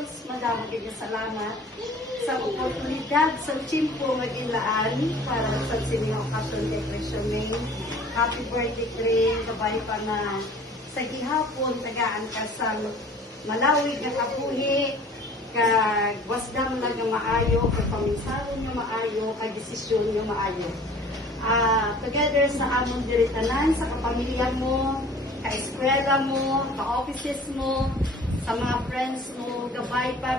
sus madamo kaya salamat sa oportunidad sa chimpo nga gilaan para sa sinyong okasyon kay Christian May. Happy birthday Kring, kabay pa na sa gihapon tagaan ka sa malawig nga kapuhi, kag wasdam lang nga maayo, kag paminsaro nga maayo, kag desisyon nga maayo. Together sa among diritanan, sa kapamilya mo, ka-eskwela mo, ka-offices mo, sa mga friends mo, gabay pa.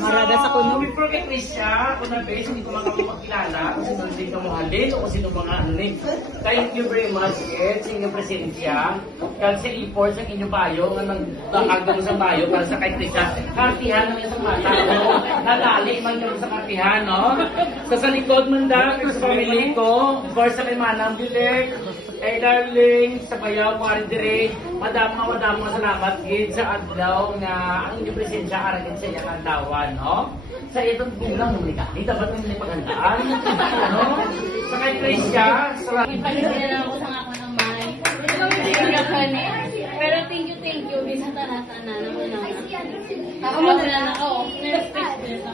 Marada sa kuno. Before kay Krisya, ako na base, hindi ko makakapagkilala kung sino din ka mo halin o kung sino mga ano rin. Thank you very much, Ed, sa inyong presensya. Kaya sa efforts ang inyong bayo, nga nagdakagdang sa bayo para sa kay Krisya. Kartihan naman sa mata ko. Nadali man yun sa kartihan, no? Sa likod man dahil sa pamilya ko, first sa kay Manang Bilek, kay Darling, sa bayaw ko rin dire, madama salamat gid sa adlaw nga ang inyong presensya aragin sa iyang adlawan, no? Sa itong bulang mo ka, di dapat nang nipagandaan, no? Sa kay Krisya, sa Ipalitin na ako sa ako ng may. Pero thank you. Bisa tana-tana naman na. Ako mo na ako. Next ako.